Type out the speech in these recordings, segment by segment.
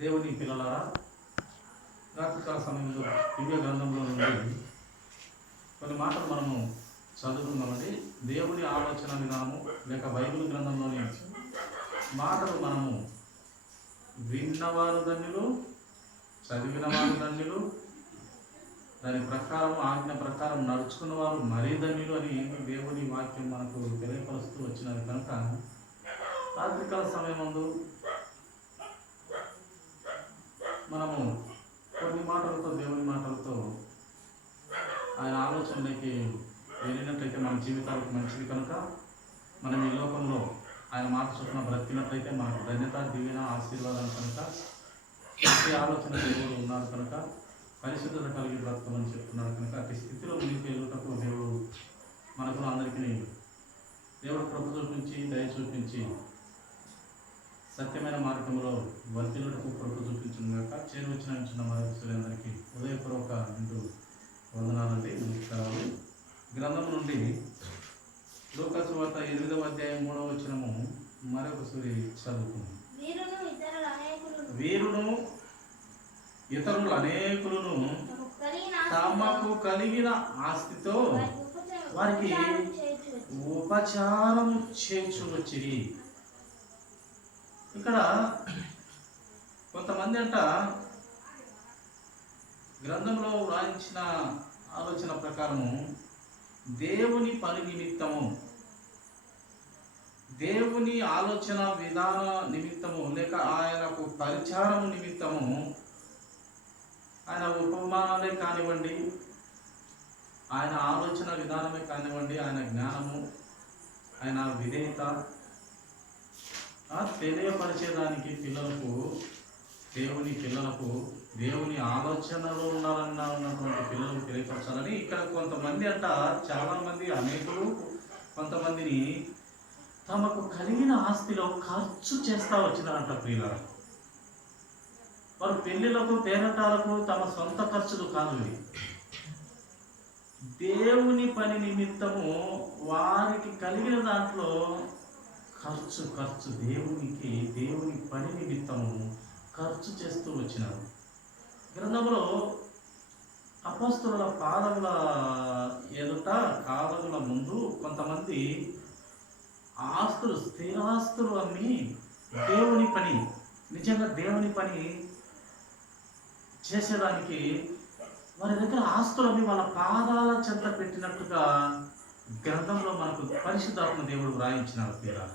దేవుని పిల్లలారా, రాత్రికాల సమయంలో దివ్య గ్రంథంలో నుండి కొన్ని మాటలు మనము చదువుకుందామండి. దేవుని ఆలోచన విధానము లేక బైబిల్ గ్రంథంలోని మాటలు మనము విన్నవారు ధన్యులు, చదివిన వారు ధన్యులు, దాని ప్రకారం ఆజ్ఞ ప్రకారం నడుచుకున్న వారు మరీ ధన్యులు అని దేవుని వాక్యం మనకు తెలియపరుస్తూ వచ్చినది. కనుక రాత్రికాల సమయం ముందు మనము కొన్ని మాటలతో, దేవుని మాటలతో ఆయన ఆలోచనలకి వెళ్ళినట్లయితే మన జీవితాలకు మంచిది. కనుక మనం ఈ లోకంలో ఆయన మాట చొప్పున బ్రతికినట్లయితే మనకు ధన్యత, దీవెన, ఆశీర్వాదాలు కనుక ఈ ఆలోచన దేవుడు ఉన్నారు కనుక పరిశుద్ధత కలిగి బ్రతకమని చెప్తున్నారు. కనుక అతి స్థితిలో మీకు ఎదుటకు దేవుడు మనకు అందరికీ దేవుడు కృప చూపించి, దయ చూపించి సత్యమైన మార్గంలో వర్తిలుటకు కృప చూపించిన గాక. చేరువచ్చిన మరొకసారి హృదయపూర్వక ఇంటూ వందనాలండి, నమస్కారాలు. గ్రంథం నుండి లూకా సువార్త 8వ అధ్యాయం 3వ వచనము మరొకసారి చదువుకున్నాం. వీరును ఇతరులు అనేకులను తమకు కలిగిన ఆస్తితో వారికి ఉపచారం చేర్చువచ్చిరి. ఇక్కడ కొంతమంది అంట గ్రంథంలో వ్రాయించిన ఆలోచన ప్రకారము దేవుని పని నిమిత్తము, దేవుని ఆలోచన విధాన నిమిత్తము లేక ఆయనకు పరిచారము నిమిత్తము, ఆయన ఉపమానాలే కానివ్వండి, ఆయన ఆలోచన విధానమే కానివ్వండి, ఆయన జ్ఞానము, ఆయన విధేయత తెలియపరిచేదానికి పిల్లలకు దేవుని ఆలోచనలో ఉన్నటువంటి పిల్లలకు తెలియపరచాలని ఇక్కడ కొంతమంది అంట, చాలా మంది, అనేకులు కొంతమందిని తమకు కలిగిన ఆస్తిలో ఖర్చు చేస్తా వచ్చినారంట. ప్రియులారా, వారు పెళ్లిలకు, పేరంటాలకు తమ సొంత ఖర్చులు కాదు, దేవుని పని నిమిత్తము వారికి కలిగిన దాంట్లో ఖర్చు దేవుని పని నిమిత్తము ఖర్చు చేస్తూ వచ్చినారు. గ్రంథంలో అపోస్తలుల పాదముల ముందు కొంతమంది స్థిరాస్తులు అమ్మి దేవుని పని, నిజంగా దేవుని పని చేసేదానికి వారి దగ్గర ఆస్తులన్నీ వాళ్ళ పాదాల చెంత పెట్టినట్టుగా గ్రంథంలో మనకు పరిశుద్ధాత్మ దేవుడు వ్రాయించినారు. పేరా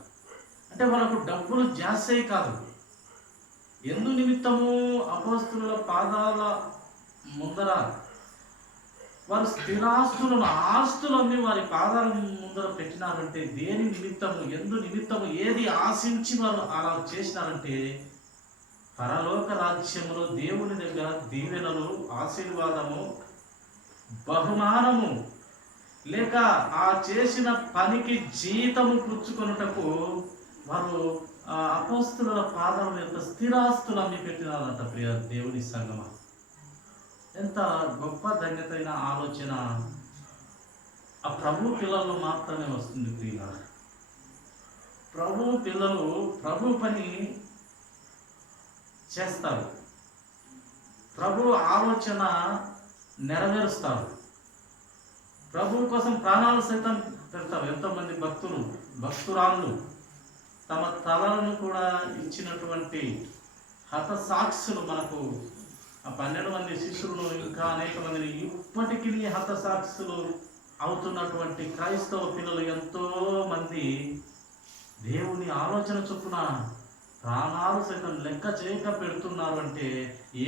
అంటే వాళ్ళకు డబ్బులు జాస్తి కాదు. ఎందు నిమిత్తము అపోస్తలుల పాదాల ముందర వారు స్థిరాస్తులను, ఆస్తులన్నీ వారి పాదాల ముందర పెట్టినారంటే దేని నిమిత్తము, ఎందు నిమిత్తము, ఏది ఆశించి వారు అలా చేసినారంటే పరలోక రాజ్యములో దేవుని దగ్గర దీవెనలు, ఆశీర్వాదము, బహుమానము లేక ఆ చేసిన పనికి జీతము పుచ్చుకొనుటకు వారు అపోస్తలుల పాదాల యొక్క స్థిరాస్తులు అమ్మి పెట్టినారంట. ప్రియ దేవుని సంగమ, ఎంత గొప్ప ధన్యతైన ఆలోచన ఆ ప్రభు పిల్లలు మాత్రమే వస్తుంది. ప్రియ ప్రభు పిల్లలు ప్రభు పని చేస్తారు, ప్రభు ఆలోచన నెరవేరుస్తారు, ప్రభు కోసం ప్రాణాలు సైతం పెడతారు. ఎంతోమంది భక్తురాళ్ళు తమ తలలను కూడా ఇచ్చినటువంటి హతసాక్షులు మనకు ఆ 12 మంది శిష్యులను, ఇంకా అనేక మందిని ఇప్పటికీ హతసాక్షులు అవుతున్నటువంటి క్రైస్తవ పిల్లలు ఎంతో మంది దేవుని ఆలోచన చొప్పున ప్రాణాలు సైతం లెక్క చేయక పెడుతున్నారు. అంటే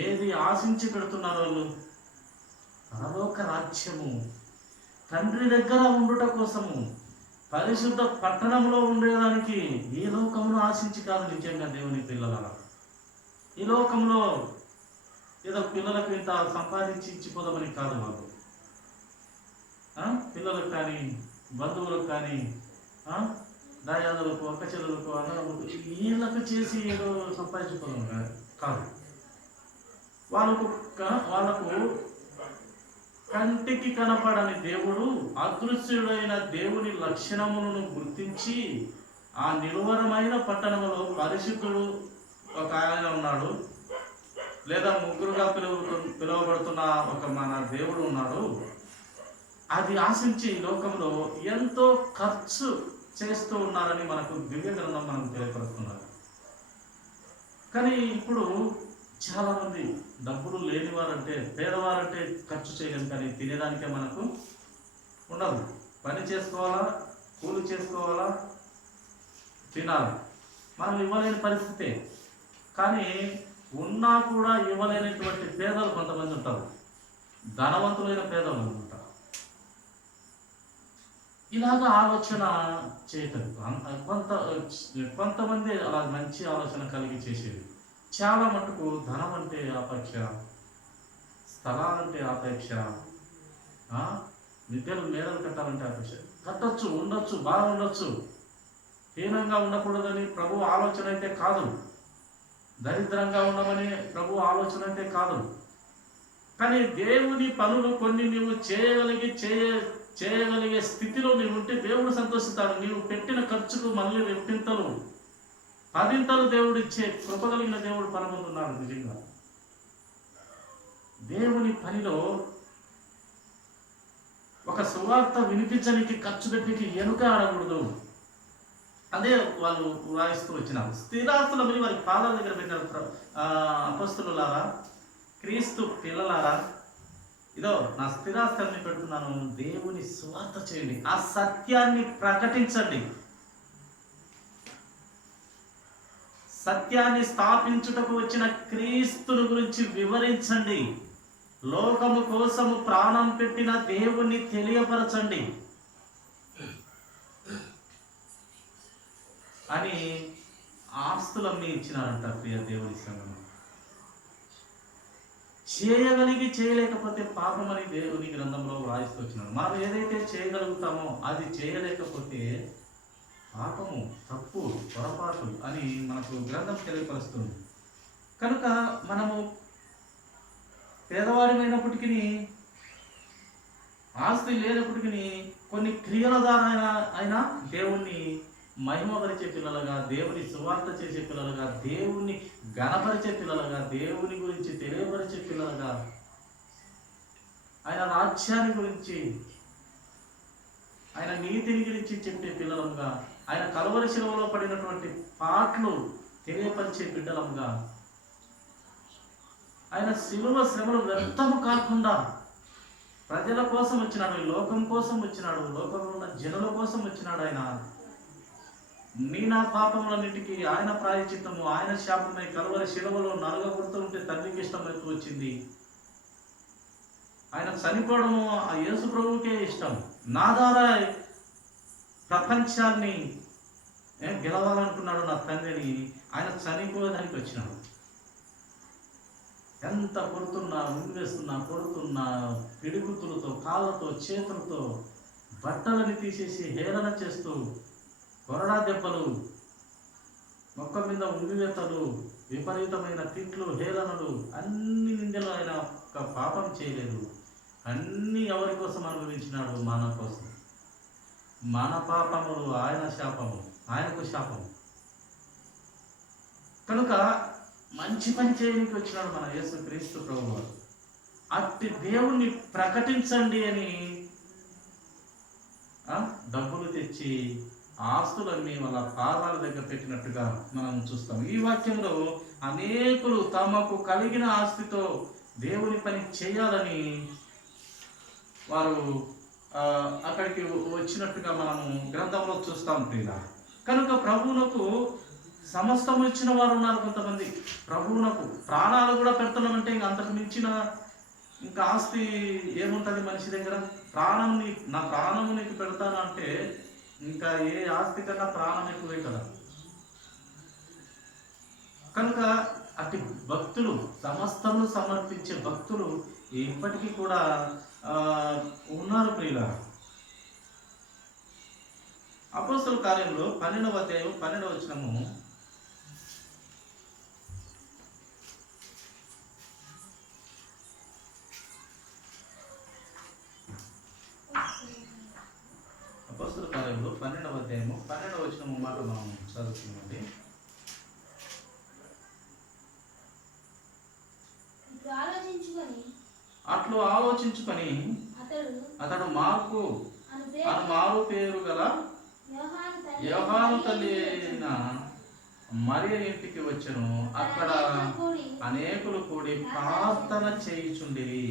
ఏది ఆశించి పెడుతున్నారు వాళ్ళు? పరలోక రాజ్యము, తండ్రి దగ్గర ఉండుట కోసము, పరిశుద్ధ పట్టణంలో ఉండేదానికి ఈ లోకంలో ఆశించి కాదు. నిజంగా దేవుని పిల్లల ఈ లోకంలో ఏదో పిల్లలకు ఇంత సంపాదించి ఇచ్చిపోదామని కాదు. వాళ్ళు పిల్లలకు కానీ, బంధువులకు కానీ, దాయాదులకు, అక్కచెల్లెలకు, అన్నలకు, వీళ్ళకు చేసి ఏదో సంపాదించుకోవడం కాదు. వాళ్ళకు కంటికి కనపడని దేవుడు, అదృశ్యుడైన దేవుని లక్షణములను గుర్తించి ఆ నిలువరమైన పట్టణంలో పరిశుద్ధుడు ఒక లేదా ముగ్గురుగా పిలువబడుతున్న ఒక మన దేవుడు ఉన్నాడు. అది ఆశించి లోకంలో ఎంతో ఖర్చు చేస్తూ ఉన్నారని మనకు దివ్య గ్రంథం మనకు తెలియపరుస్తున్నారు. కానీ ఇప్పుడు చాలామంది డబ్బులు లేనివారంటే, పేదవారంటే ఖర్చు చేయలేము, కానీ తినేదానికే మనకు ఉండదు. పని చేసుకోవాలా, కూలి చేసుకోవాలా, తినాలి. మనం ఇవ్వలేని పరిస్థితే. కానీ ఉన్నా కూడా ఇవ్వలేనటువంటి పేదలు కొంతమంది ఉంటారు, ధనవంతులైన పేదలు ఉంటారు. ఇలాగ ఆలోచన చేయటం కొంతమంది అలా మంచి ఆలోచన కలిగి చేసేది. చాలా మటుకు ధనం అంటే ఆపేక్ష, స్థలాలంటే ఆపేక్ష, నిద్రలు మేడలు కట్టాలంటే ఆపేక్ష. కట్టొచ్చు, ఉండొచ్చు, బాగుండొచ్చు, హీనంగా ఉండకూడదని ప్రభు ఆలోచన అయితే కాదు. దరిద్రంగా ఉండమని ప్రభు ఆలోచన అయితే కాదు. కానీ దేవుని పనులు కొన్ని నీవు చేయగలిగే స్థితిలో నీవు ఉంటే దేవుడు సంతోషిస్తాడు. నీవు పెట్టిన ఖర్చుకు మళ్ళీ రెట్టింతలు, పదింతలు దేవుడు ఇచ్చే కృపగలిగిన దేవుడు పరమందున్నాడు. నిజంగా దేవుని పనిలో ఒక సువార్త వినిపించడానికి ఖర్చు పెట్టడానికి వెనుక ఆడకూడదు. అదే వాళ్ళు రాయిస్తూ వచ్చినారు. స్థిరాస్తుల మీద వారి పాదాల దగ్గర పెట్టినారు. అపొస్తలులారా, క్రీస్తు పిల్లలారా, ఇదో నా స్థిరాస్తిని పెడుతున్నాను, దేవుని సువార్త చేయండి, ఆ సత్యాన్ని ప్రకటించండి, సత్యాన్ని స్థాపించుటకు వచ్చిన క్రీస్తుని గురించి వివరించండి, లోకము కోసము ప్రాణం పెట్టిన దేవుణ్ణి తెలియపరచండి అని ఆస్తులన్నీ ఇచ్చినారంట. ప్రియ దేవుని సంగం, చేయలేకపోతే పాపమని దేవుని గ్రంథంలో వ్రాయిస్తూ వచ్చినాడు. మనం ఏదైతే చేయగలుగుతామో అది చేయలేకపోతే పాపము, తప్పు, పొరపాటు అని మనకు గ్రంథం తెలియపరుస్తుంది. కనుక మనము పేదవారిమైనప్పటికీ, ఆస్తి లేనప్పటికీ కొన్ని క్రియల ద్వారా అయినా దేవుణ్ణి మహిమపరిచే పిల్లలుగా, దేవుని సువార్త చేసే పిల్లలుగా, దేవుణ్ణి ఘనపరిచే పిల్లలుగా, దేవుని గురించి తెలియపరిచే పిల్లలుగా, ఆయన రాజ్యాన్ని గురించి, ఆయన నీతిని గురించి చెప్పే పిల్లలంగా, ఆయన కలువరి శిలువలో పడినటువంటి పాటలు తెలియపరిచే బిడ్డలంగా, ఆయన శిలువ శ్రమలు వ్యర్థము కాకుండా ప్రజల కోసం వచ్చినాడు, లోకం కోసం వచ్చినాడు, లోకంలో ఉన్న జనుల కోసం వచ్చినాడు. ఆయన నీ నా పాపములన్నిటికీ ఆయన ప్రాయశ్చిత్తము, ఆయన శాపమై కలువరి శిలువలో నలగబడుతూ ఉంటే తండ్రికి ఇష్టమైతూ వచ్చింది. ఆయన చనిపోవడము ఆ యేసు ప్రభువుకే ఇష్టం. నా ద్వారా ప్రపంచాన్ని గెలవాలనుకున్నాడు నా తండ్రిని, ఆయన చనిపోయేదానికి వచ్చినాడు. ఎంత కొడుతున్నా, ముందేస్తున్నా, కొడుతున్నా, పిడుగుతులతో, కాళ్ళతో, చేతులతో బట్టలని తీసేసి హేళన చేస్తూ, కొరడా దెబ్బలు, మొక్క మీద ఉంగివేతలు, విపరీతమైన తిట్లు, హేళనలు, అన్ని నిందలు. ఆయన ఒక పాపం చేయలేదు. అన్నీ ఎవరి కోసం అనుభవించినాడు? మన కోసం. మన పాపములు ఆయన శాపము, ఆయనకు శాపము. కనుక మంచి పని చేయడానికి వచ్చినాడు మన యేసు క్రీస్తు ప్రభువు. అట్టి దేవుణ్ణి ప్రకటించండి అని డబ్బులు తెచ్చి ఆస్తులన్నీ వాళ్ళ పాదాల దగ్గర పెట్టినట్టుగా మనం చూస్తాం. ఈ వాక్యంలో అనేకులు తమకు కలిగిన ఆస్తితో దేవుని పని చేయాలని వారు అక్కడికి వచ్చినట్టుగా మనము గ్రంథంలో చూస్తాం ప్రియుల. కనుక ప్రభువునకు సమస్తము ఇచ్చిన వారు ఉన్నారు. కొంతమంది ప్రభువునకు ప్రాణాలు కూడా పెడుతున్నామంటే ఇంక అంతకు మించిన ఇంకా ఆస్తి ఏముంటుంది మనిషి దగ్గర? నా ప్రాణము నీకు పెడతాను అంటే ఇంకా ఏ ఆస్తి కన్నా ప్రాణం ఎక్కువే కదా. కనుక అట్టి భక్తులు, సమస్తమును సమర్పించే భక్తులు ఇప్పటికీ కూడా ఉన్నారు ప్రియుల. అపోస్తలుల కార్యంలో 12వ అధ్యాయం 12వ వచనము, అపోస్తలుల కార్యంలో 12వ అధ్యాయము 12వ వచనము మాట మనం చదువుతున్నామండి. అట్లు ఆలోచించుకొని అతడు మార్కు అని మారు పేరు గల యోహాను తల్లి అయిన మరియ ఇంటికి వచ్చెను. అక్కడ అనేకులు కూడి ప్రార్థన చేయుచుండిరి.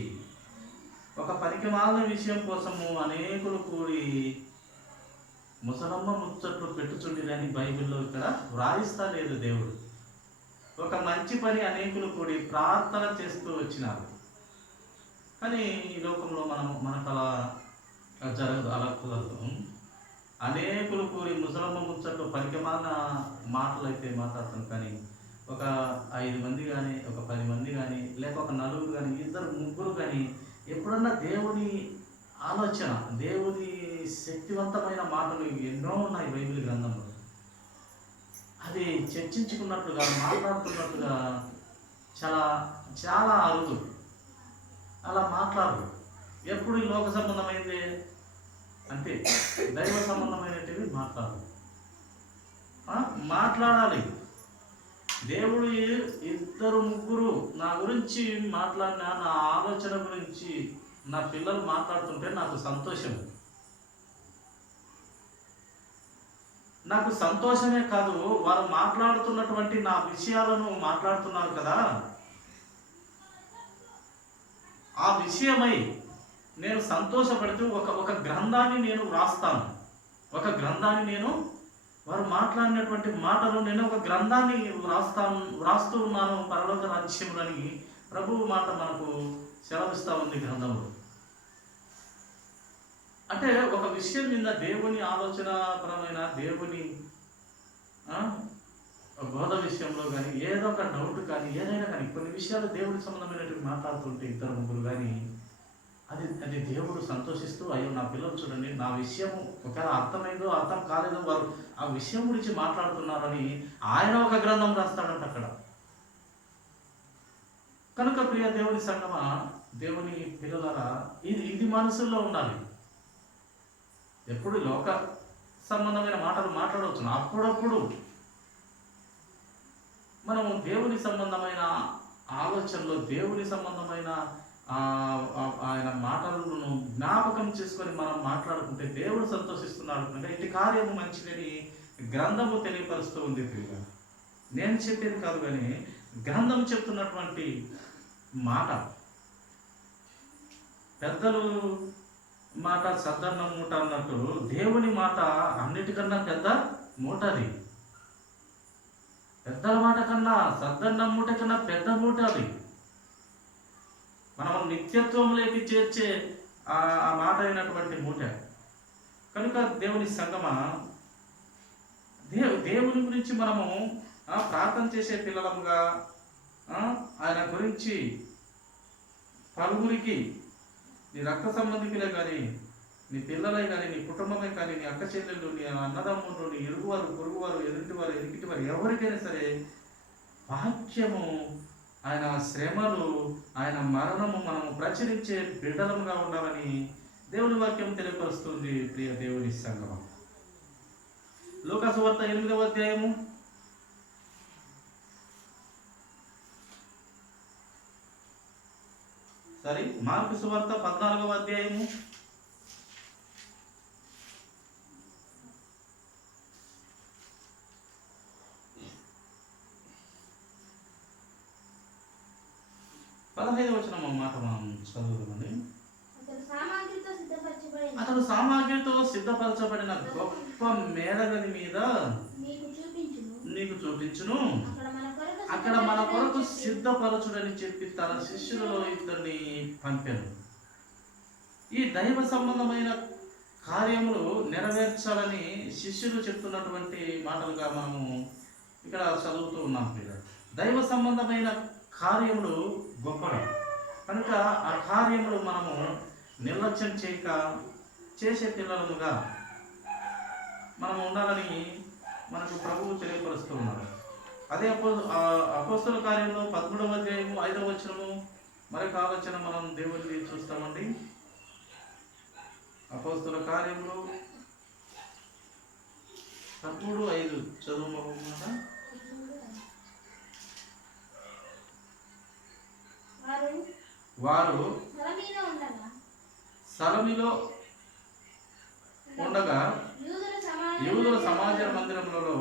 ఒక పనికిమాలిన విషయం కోసము అనేకులు కూడి ముసలమ్మ ముచ్చట్లు పెట్టుచుండిరని బైబిల్లో ఇక్కడ వ్రాయిస్తా లేదు దేవుడు. ఒక మంచి పని అనేకులు కూడి ప్రార్థన చేస్తూ వచ్చినారు. కానీ ఈ లోకంలో మనకు అలా జరగదు, అలా కుదరదు. అనేకులు కూడి ముసలమ్మ ముచ్చట్లు పనికిమాలిన మాటలు అయితే మాట్లాడతాం. కానీ ఒక 5 మంది కానీ, ఒక 10 మంది కానీ, లేక ఒక 4 కానీ, 2 3 కానీ ఎప్పుడన్నా దేవుని ఆలోచన, దేవుని శక్తివంతమైన మాటలు ఎన్నో ఉన్నాయి బైబిల్ గ్రంథంలో. అది చర్చించుకున్నట్లుగా, మాట్లాడుతున్నట్టుగా చాలా చాలా అరుదు. అలా మాట్లాడరు. ఎప్పుడు లోక సంబంధమైంది అంటే దైవ సంబంధమైనటివి మాట్లాడాలి. దేవుడు 2 3 నా గురించి మాట్లాడినా, నా ఆలోచన గురించి నా పిల్లలు మాట్లాడుతుంటే నాకు సంతోషం. నాకు సంతోషమే కాదు, వారు మాట్లాడుతున్నటువంటి నా విషయాలను మాట్లాడుతున్నారు కదా, ఆ విషయమై నేను సంతోషపడుతూ ఒక గ్రంథాన్ని నేను వ్రాస్తాను. ఒక గ్రంథాన్ని నేను వారు మాట్లాడినటువంటి మాటలు నేను ఒక గ్రంథాన్ని వ్రాస్తూ ఉన్నాను పరలోక రాజ్యములని ప్రభువు మాట మనకు సెలవిస్తూ ఉంది గ్రంథంలో. అంటే ఒక విషయం మీద దేవుని ఆలోచనపరమైన, దేవుని బోధ విషయంలో కానీ, ఏదో ఒక డౌట్ కానీ, ఏదైనా కానీ కొన్ని విషయాలు దేవుడికి సంబంధమైనటువంటి మాట్లాడుతుంటే 2 3 కానీ అది దేవుడు సంతోషిస్తూ, అయ్యో నా పిల్లలు చూడండి, నా విషయం ఒకవేళ అర్థమైందో అర్థం కాలేదో వారు ఆ విషయం గురించి మాట్లాడుతున్నారని ఆయన ఒక గ్రంథం రాస్తాడంట అక్కడ. కనుక ప్రియ దేవుని సంగమా, దేవుని పిల్లలరా, ఇది మనసులో ఉండాలి. ఎప్పుడు లోక సంబంధమైన మాటలు మాట్లాడవచ్చు, అప్పుడప్పుడు మనము దేవుని సంబంధమైన ఆలోచనలో, దేవుని సంబంధమైన ఆయన మాటలను జ్ఞాపకం చేసుకొని మనం మాట్లాడుకుంటే దేవుడు సంతోషిస్తున్నాడు. అంటే ఇటు కార్యము మంచిదని గ్రంథము తెలియపరుస్తూ ఉంది. నేను చెప్పేది కాదు, కానీ గ్రంథం చెప్తున్నటువంటి మాట. పెద్దలు మాట సద్దన్న మూట అన్నట్టు దేవుని మాట అన్నిటికన్నా పెద్ద మూట. అది పెద్దల మాట కన్నా, సద్దన్న మూట కన్నా పెద్ద మూట అది. మనం నిత్యత్వంలోకి చేర్చే ఆ మాట అయినటువంటి మూట. కనుక దేవుని సంగమా, దేవుని గురించి మనము ప్రార్థన చేసే పిల్లలముగా ఆయన గురించి పలువురికి, నీ రక్త సంబంధికులే కానీ, నీ పిల్లలే కానీ, నీ కుటుంబమే కానీ, నీ అక్క చెల్లెళ్ళు, నీ అన్నదమ్ములు, నీ ఇరుగువారు, పొరుగువారు, ఎదుటివారు, ఎరికిటివారు, ఎవరికైనా సరే వాక్యము, ఆయన శ్రమలు, ఆయన మరణము మనము ప్రచురించే బిడ్డలముగా ఉండాలని దేవుని వాక్యం తెలియపరుస్తుంది. ప్రియ దేవుని సంగమం, లూకా సువార్త 8వ అధ్యాయము మార్కు సువార్త 14వ అధ్యాయము 15వ వచనం మాట మనం చదువుదామండి. అతడు సామాగ్రితో సిద్ధపరచబడిన గొప్ప మేడగది మీద నీకు చూపించును, అక్కడ మన కొరకు సిద్ధపరచుడని చెప్పి తన శిష్యులలో 2 పంపాను. ఈ దైవ సంబంధమైన కార్యములు నెరవేర్చాలని శిష్యులు చెప్తున్నటువంటి మాటలుగా మనము ఇక్కడ చదువుతూ ఉన్నాం. దైవ సంబంధమైన కార్యములు గొప్పవి. కనుక ఆ కార్యములు మనము నిర్లక్ష్యం చేయక చేసే పిల్లలుగా మనము ఉండాలని మనకు ప్రభువు తెలియపరుస్తూ ఉన్నారు. అదే అపోస్తల కార్యంలో 13వ అధ్యాయము 5వ వచనము మరొక ఆలోచన మనం దేవుడిని చూస్తామండి. అపోస్తల కార్యంలో 13:5 చదువుమాట. వారు సలమిలో ఉండగా యూదుల సమాజ మందిరములలో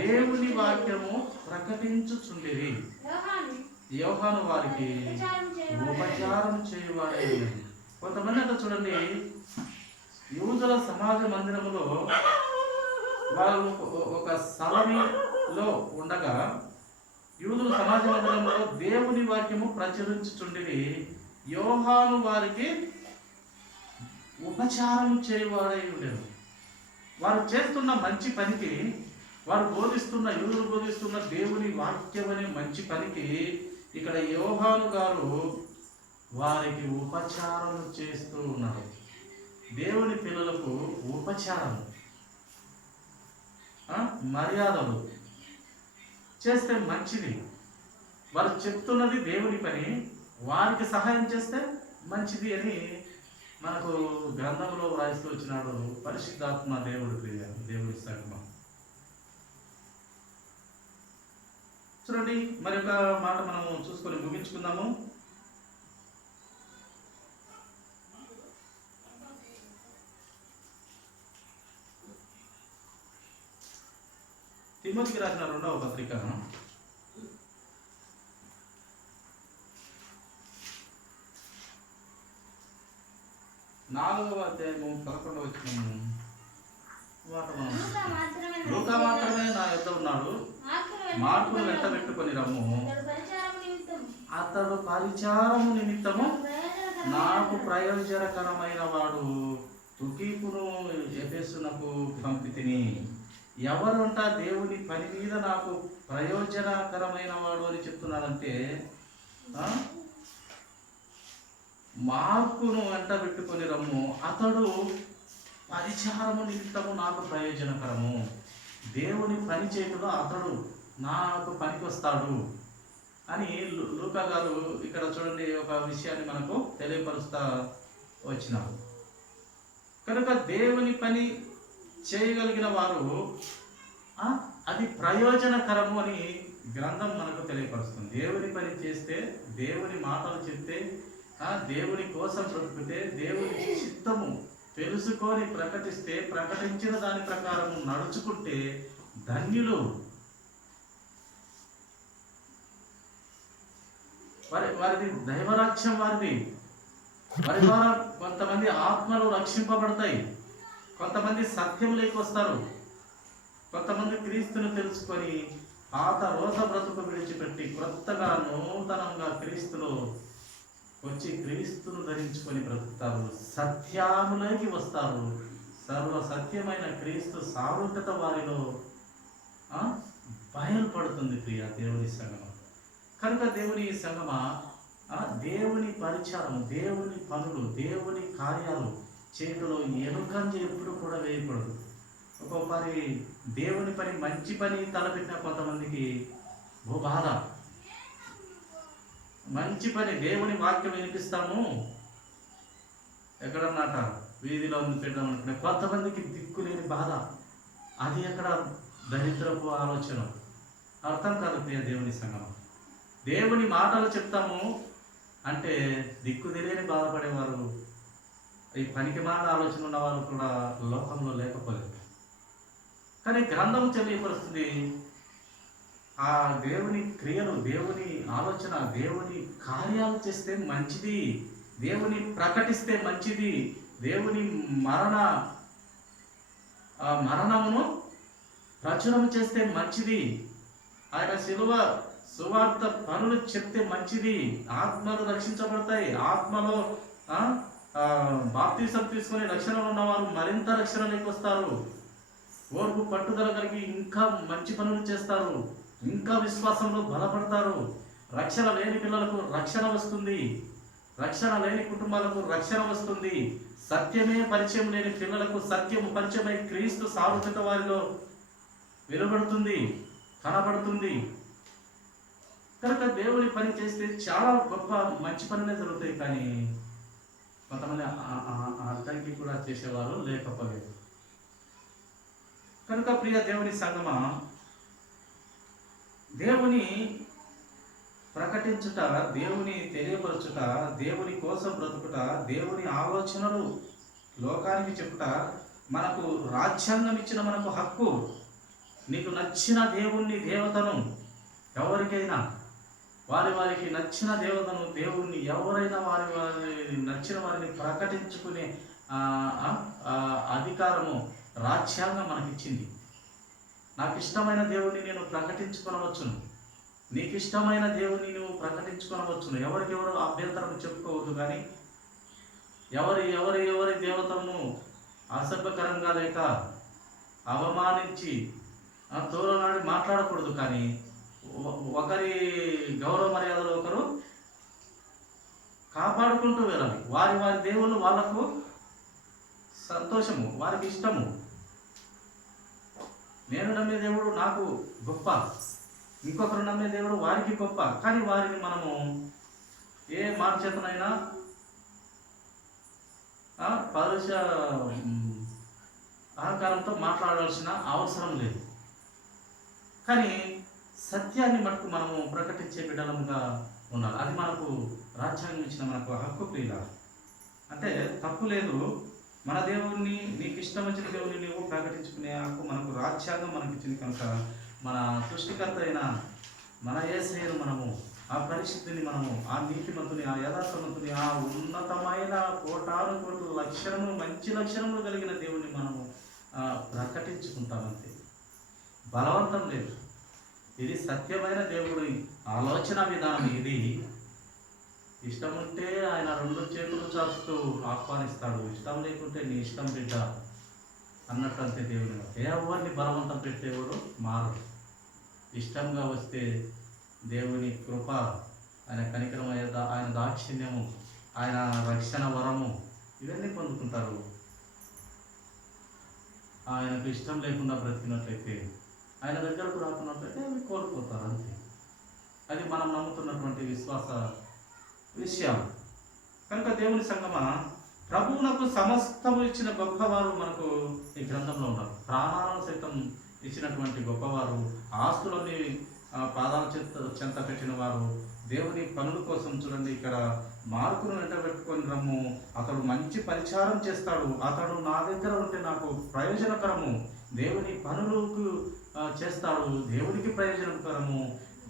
దేవుని వాక్యము ప్రకటించుచుండిరి. యోహాను వారికి ఉపచారం చేయువాడై ఉన్నది. కొంతమంది అంతా చూడండి, యూదుల సమాజ మందిరములో వాళ్ళు ఒక సలమిలో ఉండగా యూదుల సమాజ మందిరంలో దేవుని వాక్యము ప్రచురించుచుండిరి. యోహాను వారికి ఉపచారం చేయవాడై ఉండేది. వారు చేస్తున్న మంచి పనికి, వారు యూదులు బోధిస్తున్న దేవుని వాక్యం అనే మంచి పనికి ఇక్కడ యోహాను గారు వారికి ఉపచారం చేస్తూ ఉన్నారు. దేవుని పిల్లలకు ఉపచారం, మర్యాదలు చేస్తే మంచిది. వారు చెప్తున్నది దేవుని పని, వారికి సహాయం చేస్తే మంచిది అని మనకు గ్రంథంలో వ్రాయిస్తూ వచ్చినాడు పరిశుద్ధాత్మ దేవుడి క్రియ, దేవుడి సంగమం. చూడండి, మరి ఒక మాట మనము చూసుకొని ముగించుకుందాము. తిమోతికి రాసిన 2వ పత్రిక 4వ అధ్యాయము 11వ వచనము. లూకా మాత్రమే నా యొద్ద ఉన్నాడు, మార్కును వెంట పెట్టుకొని రమ్ము. అతడు పరిచారము నిమిత్తము నాకు ప్రయోజనకరమైన వాడు. తుకీకును ఎఫెసునకు పంపితిని. ఎవరంట దేవుని పని మీద నాకు ప్రయోజనకరమైన వాడు అని చెప్తున్నాడంటే, మార్కును వెంట పెట్టుకొని రమ్ము. అతడు పరిచారము నిమిత్తము నాకు ప్రయోజనకరము. దేవుని పని చేయటంలో అతడు నాకు పనికి వస్తాడు అని లూకా గారు ఇక్కడ చూడండి ఒక విషయాన్ని మనకు తెలియపరుస్తా వచ్చినారు. కనుక దేవుని పని చేయగలిగిన వారు అది ప్రయోజనకరము అని గ్రంథం మనకు తెలియపరుస్తుంది. దేవుని పని చేస్తే, దేవుని మాటలు చెప్తే, దేవుని కోసం బ్రతుకుతే, దేవుని చిత్తము తెలుసుకొని ప్రకటిస్తే, ప్రకటించిన దాని ప్రకారం నడుచుకుంటే ధన్యులు. వారిది దైవరాజ్యం, వారి ద్వారా కొంతమంది ఆత్మలు రక్షింపబడతాయి, కొంతమంది సత్యంలోకి వస్తారు, కొంతమంది క్రీస్తును తెలుసుకొని పాత రోజ బ్రతుకు విడిచిపెట్టి క్రొత్తగా నూతనంగా క్రీస్తులో వచ్చి క్రీస్తును ధరించుకొని బ్రతుకుతారు, సత్యాములోకి వస్తారు. సర్వ సత్యమైన క్రీస్తు సారూప్యత వారిలో బయలుపడుతుంది ప్రియ దేవుని సంగమం. కనుక దేవుని సంగమ, దేవుని పరిచారం, దేవుని పనులు, దేవుని కార్యాలు చేతిలో ఎనుకంజ ఎప్పుడు కూడా వేయకూడదు. ఒక్కొక్కసారి దేవుని పని, మంచి పని తలపెట్టిన కొంతమందికి బాధ. మంచి పని, దేవుని వాక్యం వినిపిస్తాము, ఎక్కడన్నాట వీధిలో పెట్టడం అనుకునే కొంతమందికి దిక్కులేని బాధ. అది ఎక్కడ దరిద్రపు ఆలోచన, అర్థం కాదు ప్రియ దేవుని సంగమం. దేవుని మాటలు చెప్తాము అంటే దిక్కు తెలియని బాధపడేవారు, ఈ పనికి మాల ఆలోచన ఉన్నవారు కూడా లోకంలో లేకపోలేదు. కానీ గ్రంథం తెలియపరుస్తుంది, ఆ దేవుని క్రియలు, దేవుని ఆలోచన, దేవుని కార్యాలు చేస్తే మంచిది, దేవుని ప్రకటిస్తే మంచిది, దేవుని మరణమును ప్రచురం చేస్తే మంచిది, ఆయన శిలువ సువార్త పనులు చెప్తే మంచిది, ఆత్మలు రక్షించబడతాయి. ఆత్మలో బాప్తిసం తీసుకుని రక్షణ ఉన్నవారు మరింత రక్షణలోకి వస్తారు, ఓర్పు పట్టుదల కలిగి ఇంకా మంచి పనులు చేస్తారు, ఇంకా విశ్వాసంలో బలపడతారు. రక్షణ లేని పిల్లలకు రక్షణ వస్తుంది, రక్షణ లేని కుటుంబాలకు రక్షణ వస్తుంది. సత్యమే పరిచయం లేని పిల్లలకు సత్యము పరిచయమై క్రీస్తు సారూప్యత వారిలో వెలువడుతుంది, కనబడుతుంది. కనుక దేవుని పని చేస్తే చాలా గొప్ప మంచి పనులే జరుగుతాయి. కానీ కొంతమంది అర్థంకి కూడా చేసేవారు లేకపోలేదు. కనుక ప్రియ దేవుని సంగమా, దేవుని ప్రకటించుట, దేవుని తెలియపరచుట, దేవుని కోసం బ్రతుకుట, దేవుని ఆలోచనలు లోకానికి చెప్పుట మనకు రాజ్యాంగం ఇచ్చిన మనకు హక్కు. నీకు నచ్చిన దేవుణ్ణి దేవతను ఎవరికైనా వారికి నచ్చిన దేవతను దేవుణ్ణి ఎవరైనా వారి నచ్చిన వారిని ప్రకటించుకునే అధికారము రాజ్యాంగం మనకిచ్చింది. నాకు ఇష్టమైన దేవుణ్ణి నేను ప్రకటించుకొనవచ్చును, నీకు ఇష్టమైన దేవుణ్ణి నువ్వు ప్రకటించుకొనవచ్చును. ఎవరికెవరు అభ్యంతరం చెప్పుకోవద్దు. కానీ ఎవరి దేవతను అసభ్యకరంగా లేక అవమానించి దూరనాడి మాట్లాడకూడదు. కానీ ఒకరి గౌరవ మర్యాదలు ఒకరు కాపాడుకుంటూ వెళ్ళాలి. వారి దేవుళ్ళు వాళ్ళకు సంతోషము, వారికి ఇష్టము. నేను నమ్మే దేవుడు నాకు గొప్ప, ఇంకొకరు నమ్మే దేవుడు వారికి గొప్ప. కానీ వారిని మనము ఏ మాట చేతనైనా పరుష అహంకారంతో మాట్లాడాల్సిన అవసరం లేదు. కానీ సత్యాన్ని మటుకు మనము ప్రకటించే బిడ్డలముగా ఉండాలి. అది మనకు రాజ్యాంగం ఇచ్చిన మనకు హక్కు. ప్రియుల అంటే తప్పు లేదు. మన దేవుణ్ణి, నీకు ఇష్టం వచ్చిన దేవుణ్ణి నువ్వు ప్రకటించుకునే హక్కు మనకు రాజ్యాంగం మనకి ఇచ్చింది. కనుక మన సృష్టికర్త అయిన మన యేసయ్యను మనము ఆ పరిశుద్ధిని మనము ఆ నీతిమంతుని, ఆ యథార్థవంతుని, ఆ ఉన్నతమైన కోటాను కోట్లు లక్షణము, మంచి లక్షణములు కలిగిన దేవుణ్ణి మనము ప్రకటించుకుంటామంతే. బలవంతం లేదు. ఇది సత్యమైన దేవుడి ఆలోచన విధానం. ఇది ఇష్టం ఉంటే ఆయన రెండు చేతులు చాచుతూ ఆహ్వానిస్తాడు, ఇష్టం లేకుంటే నీ ఇష్టం బిడ్డ అన్నట్టు అంతే. దేవుడు ఎవరిని బలవంతం పెట్టేవాడు మారు. ఇష్టంగా వస్తే దేవుని కృప, ఆయన కనికరం, ఆయన దాక్షిణ్యము, ఆయన రక్షణ వరము ఇవన్నీ పొందుకుంటారు. ఆయనకు ఇష్టం లేకుండా బ్రతికినట్లయితే, ఆయన దగ్గరకు రాకున్నట్లయితే అవి కోల్పోతారు అంతే. అది మనం నమ్ముతున్నటువంటి విశ్వాస విషయం. కనుక దేవుని సంగమా, ప్రభువునకు సమస్తము ఇచ్చిన గొప్పవారు మనకు ఈ గ్రంథంలో ఉన్నారు. ప్రాణాలను సైతం ఇచ్చినటువంటి గొప్పవారు, ఆస్తులని పాదాల చెంత పెట్టిన వారు, దేవుని పనుల కోసం చూడండి, ఇక్కడ మార్కును వెంటబెట్టుకొని రమ్ము, అతడు మంచి పరిచారం చేస్తాడు, అతడు నా దగ్గర ఉంటే నాకు ప్రయోజనకరము, దేవుని పనులకు చేస్తాడు, దేవునికి ప్రయోజనకరము,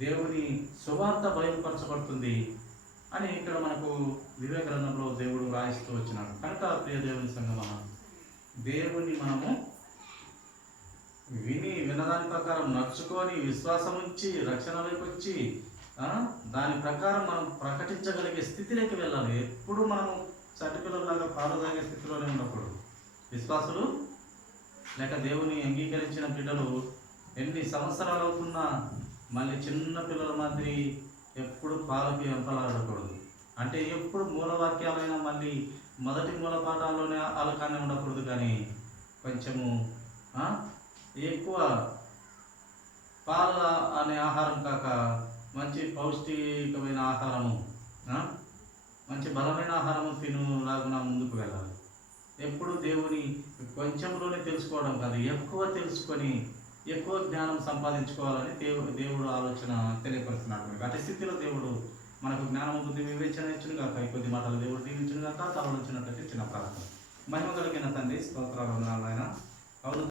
దేవుని సువార్త బయలుపరచబడుతుంది అని ఇక్కడ మనకు వివేక గ్రంథంలో దేవుడు రాయిస్తూ వచ్చినాడు. కనుక ప్రియ దేవుని సంగమా, దేవుని మనము విన్నదాని ప్రకారం నడుచుకొని, విశ్వాసం ఉంచి, రక్షణలోకి వచ్చి దాని ప్రకారం మనం ప్రకటించగలిగే స్థితిలోకి వెళ్ళాలి. ఎప్పుడు మనము చట్టిపిల్లలాగా పాలు తాగే స్థితిలోనే ఉండకూడదు. విశ్వాసులు లేక దేవుని అంగీకరించిన బిడ్డలు ఎన్ని సంవత్సరాలు అవుతున్నా మళ్ళీ చిన్న పిల్లల మాదిరి ఎప్పుడు పాలకి వెంపలాడకూడదు. అంటే ఎప్పుడు మూలవాక్యాలైనా మళ్ళీ మొదటి మూల పాఠాల్లోనే అలకానే ఉండకూడదు. కానీ కొంచెము ఎక్కువ పాల అనే ఆహారం కాక మంచి పౌష్టికమైన ఆహారము, మంచి బలమైన ఆహారము తినులాగా ముందుకు వెళ్ళాలి. ఎప్పుడు దేవుని కొంచెంలోనే తెలుసుకోవడం కాదు, ఎక్కువ తెలుసుకొని ఎక్కువ జ్ఞానం సంపాదించుకోవాలని దేవుడు ఆలోచన తెలియపరుస్తున్నాడు. అటు స్థితిలో దేవుడు మనకు జ్ఞానం, బుద్ధి, వివేచన ఇచ్చును కాక, ఈ కొద్ది మాటలు దేవుడు దీవించును కాక. తలవంచినట్లయితే చిన్న ప్రార్థన. మహిమ కలిగిన తండ్రి, స్తోత్రాలు నాయన.